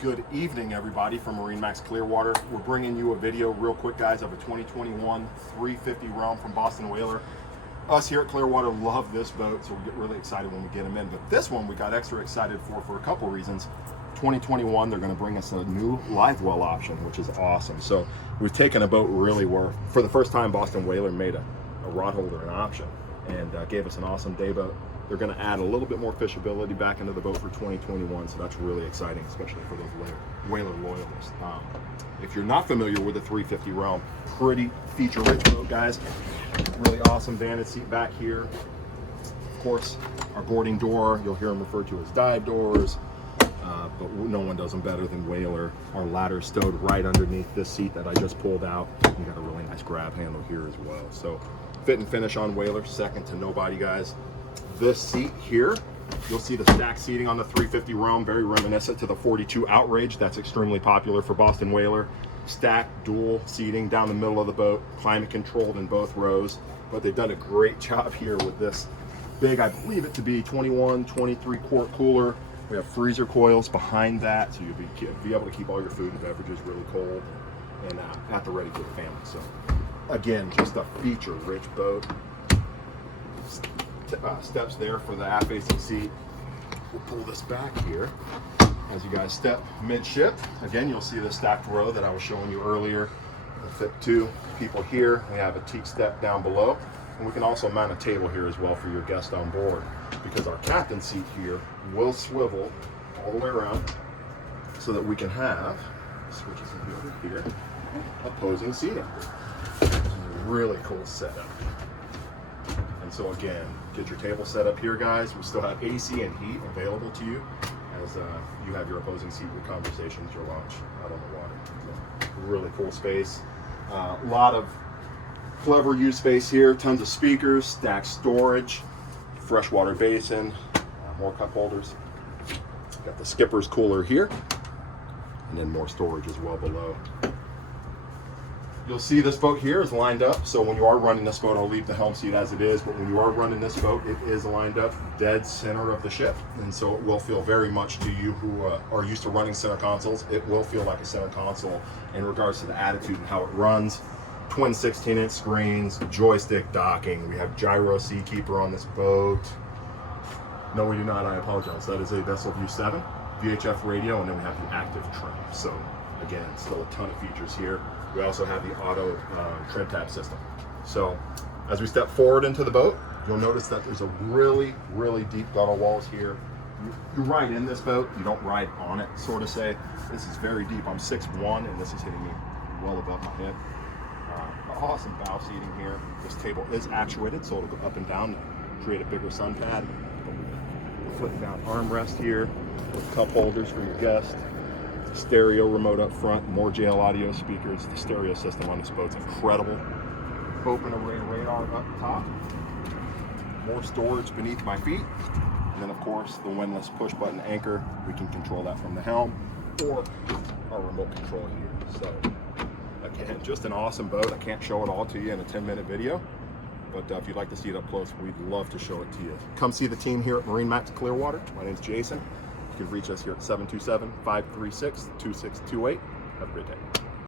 Good evening, everybody, from MarineMax Clearwater. We're bringing you a video real quick, guys, of a 2021 350 Realm from Boston Whaler. Us here at Clearwater love this boat, so we get really excited when we get them in. But this one we got extra excited for a couple reasons. 2021, they're going to bring us a new live well option, which is awesome. So we've taken a boat really where, for the first time, Boston Whaler made a rod holder an option and gave us an awesome day boat. They're going to add a little bit more fishability back into the boat for 2021, so that's really exciting, especially for those Whaler loyalists. If you're not familiar with the 350 Realm, pretty feature-rich boat, guys. Really awesome vantage seat back here. Of course, our boarding door, you'll hear them referred to as dive doors, but no one does them better than Whaler. Our ladder stowed right underneath this seat that I just pulled out. You got a really nice grab handle here as well. So fit and finish on Whaler, second to nobody, guys. This seat here, you'll see the stack seating on the 350 Realm, very reminiscent to the 42 Outrage. That's extremely popular for Boston Whaler. Stack dual seating down the middle of the boat, climate controlled in both rows. But they've done a great job here with this big, I believe it to be 21, 23 quart cooler. We have freezer coils behind that, so you'll be able to keep all your food and beverages really cold and at the ready for the family. So again, just a feature-rich boat. Steps there for the aft facing seat. We'll pull this back here as you guys step midship. Again, you'll see the stacked row that I was showing you earlier. We'll fit two people here. We have a teak step down below, and we can also mount a table here as well for your guest on board, because our captain seat here will swivel all the way around so that we can have, switches over here, opposing seating. Really cool setup. And so again, get your table set up here, guys. We still have AC and heat available to you as you have your opposing seat, your conversations, your lunch out on the water. So, really cool space. A lot of clever use space here. Tons of speakers, stacked storage, freshwater basin, more cup holders. Got the skipper's cooler here, and then more storage as well below. You'll see this boat here is lined up, so when you are running this boat, I'll leave the helm seat as it is, but when you are running this boat, it is lined up dead center of the ship, and so it will feel very much to you who are used to running center consoles. It will feel like a center console in regards to the attitude and how it runs. Twin 16-inch screens, joystick docking. We have gyro Seakeeper on this boat. No, we do not. I apologize. That is a Vessel View 7 VHF radio, and then we have the active trim. So again, still a ton of features here. We also have the auto trim tab system. So as we step forward into the boat, you'll notice that there's a really, really deep gunnel walls here. You ride in this boat, you don't ride on it, so to say. This is very deep. I'm 6'1", and this is hitting me well above my head. Awesome bow seating here. This table is actuated, so it'll go up and down to create a bigger sun pad. Flip down armrest here with cup holders for your guests. Stereo remote up front, more JL audio speakers. The stereo system on this boat's incredible. Open array radar up top. More storage beneath my feet. And then of course the windlass push button anchor. We can control that from the helm or our remote control here. So again, just an awesome boat. I can't show it all to you in a 10-minute video, but if you'd like to see it up close, we'd love to show it to you. Come see the team here at MarineMax Clearwater. My name's Jason. You can reach us here at 727-536-2628. Have a great day.